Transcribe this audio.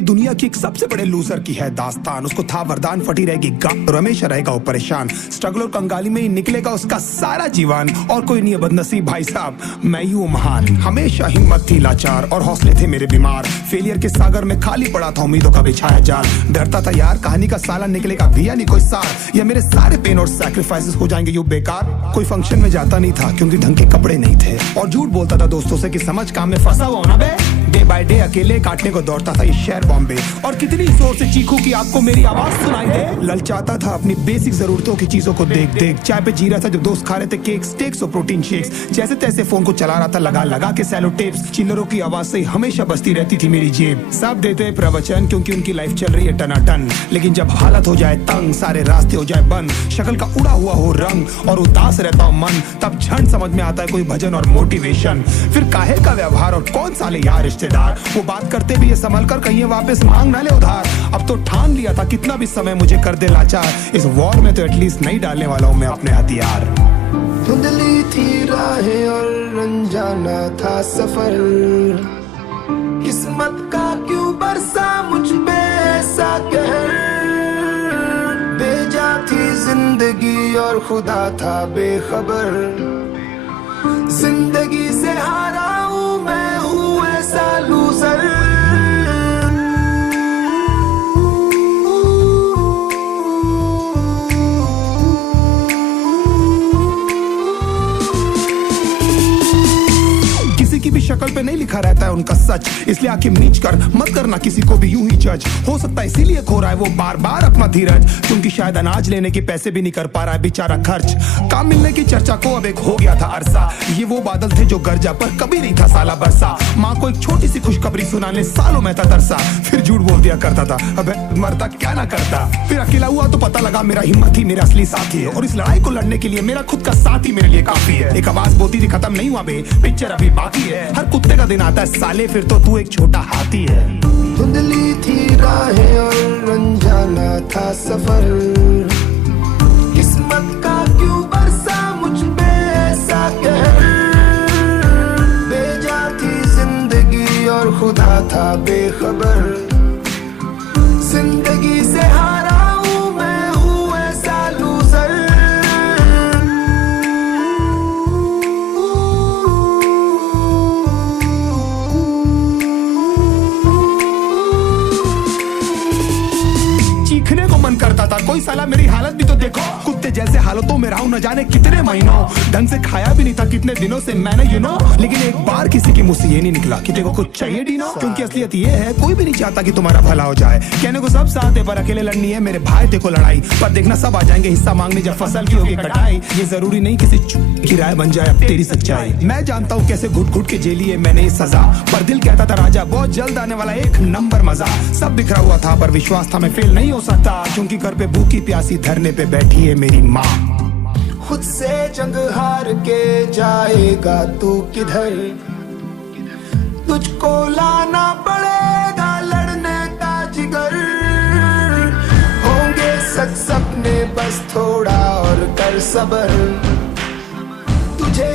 ये दुनिया की एक सबसे बड़े लूजर की है दास्तान। उसको था वरदान, फटी रहेगी और हमेशा रहेगा वो परेशान। स्ट्रगल और कंगाली में ही निकलेगा उसका सारा जीवन। और कोई नहीं है बदनसीब भाई साहब, मैं ही हूँ महान। हमेशा हिम्मत थी लाचार और हौसले थे मेरे बीमार। फेलियर के सागर में खाली पड़ा था उम्मीदों का बिछाया जाल। डरता था यार कहानी का साला निकलेगा भी या नहीं कोई सार, या मेरे सारे पेन और सैक्रिफाइसेस हो जाएंगे यूं बेकार। कोई फंक्शन में जाता नहीं था क्योंकि ढंग के कपड़े नहीं थे, और झूठ बोलता था दोस्तों से कि समझ काम में फंसा हुआ ना बे। डे बाय डे अकेले काटने को दौड़ता था ये शहर बॉम्बे। और कितनी जोर से चीखूं कि आपको मेरी आवाज सुनाई दे। ललचाता था अपनी बेसिक जरूरतों की चीजों को देख देख। चाय पे जी रहा था जब दोस्त खा रहे थे केक, स्टेक्स और प्रोटीन शेक्स। जैसे तैसे फोन को चला रहा था लगा लगा के सैलो टेप्स। चिल्लरों की आवाज से हमेशा बजती रहती थी मेरी जेब। सब देते प्रवचन क्योंकि उनकी लाइफ चल रही है टनाटन, लेकिन जब हालत हो जाए तंग, सारे रास्ते हो जाए बंद, शक्ल का उड़ा हुआ हो रंग और उदास रहता हो मन, तब झंड समझ में आता है कोई भजन और मोटिवेशन। फिर काहे का व्यवहार और कौन साले यार रिश्तेदार, वो बात करते भी ये संभल कर कहीं वापस मांग ना ले उधार। अब तो ठान लिया था कितना भी समय मुझे कर दे लाचार, इस वॉर में तो एटलीस्ट नहीं डालने वाला हूँ मैं अपने हथियार। धुंधली थी राहें और अनजाना था सफर, किस्मत का क्यों बरसा मुझ पे ऐसा कहर। बेजा थी जिंदगी और खुदा था बेखबर, जिंदगी से हारा हूँ मैं, हूँ ऐसा लूजर। की भी शक्ल पे नहीं लिखा रहता है उनका सच, इसलिए आंखें मीच कर मत करना किसी को भी यूं ही जज। हो सकता है इसीलिए खो रहा है वो बार बार अपना धीरज, क्योंकि शायद अनाज लेने के पैसे भी नहीं कर पा रहा है बेचारा खर्च। काम मिलने की चर्चा को अब एक हो गया था अरसा, ये वो बादल थे जो गरजा पर कभी नहीं था साला बरसा। माँ को एक छोटी सी खुशखबरी सुनाने सालों में था तरसा, फिर झूठ बोल दिया करता था अबे मरता क्या ना करता। फिर अकेला हुआ तो पता लगा मेरा हिम्मत ही मेरा असली साथी है, और इस लड़ाई को लड़ने के लिए मेरा खुद का साथ ही मेरे लिए काफी है। एक आवाज बोलती थी खत्म नहीं हुआ बे, पिक्चर अभी बाकी है। हर कुत्ते का दिन आता है साले, फिर तो तू एक छोटा हाथी है। धुंधली थी राहें और अनजाना था सफर, किस्मत का क्यों बरसा मुझ पे ऐसा कहर। बेजा थी जिंदगी और खुदा था बेखबर, जिंदगी से हारा हूँ मैं, हूँ ऐसा लूजर। चीखने को मन करता था, कोई साला मेरी हालत भी तो देखो। कुत्ते जैसे हालतों में रहा हूं न जाने कितने महीनों, ढंग से खाया भी नहीं था कितने दिनों से मैंने लेकिन एक बार किसी की मुंह से ये नहीं निकला कि तेरे को कुछ चाहिए डीनो। क्योंकि असलियत ये है कोई भी नहीं चाहता कि तुम्हारा भला हो जाए। कहने को सब साथ है पर अकेले लड़नी है मेरे भाई देखो लड़ाई, पर देखना सब आ जाएंगे हिस्सा मांगने जब फसल की होगी कटाई। ये जरूरी नहीं किसी की राय बन जाए अब तेरी सच्चाई। मैं जानता हूँ कैसे घुट घुट के झेली है मैंने ये सजा, पर दिल कहता था राजा बहुत जल्द आने वाला एक नंबर मजा। सब बिखरा हुआ था पर विश्वास था मैं फेल नहीं हो सकता, क्योंकि घर पे भूखी प्यासी धरने पे बैठी है मेरी माँ। खुद से जंग हार के जाएगा तू किधर, तुझको लाना पड़ेगा लड़ने का जिगर। होंगे सच सपने बस थोड़ा और कर सबर, तुझे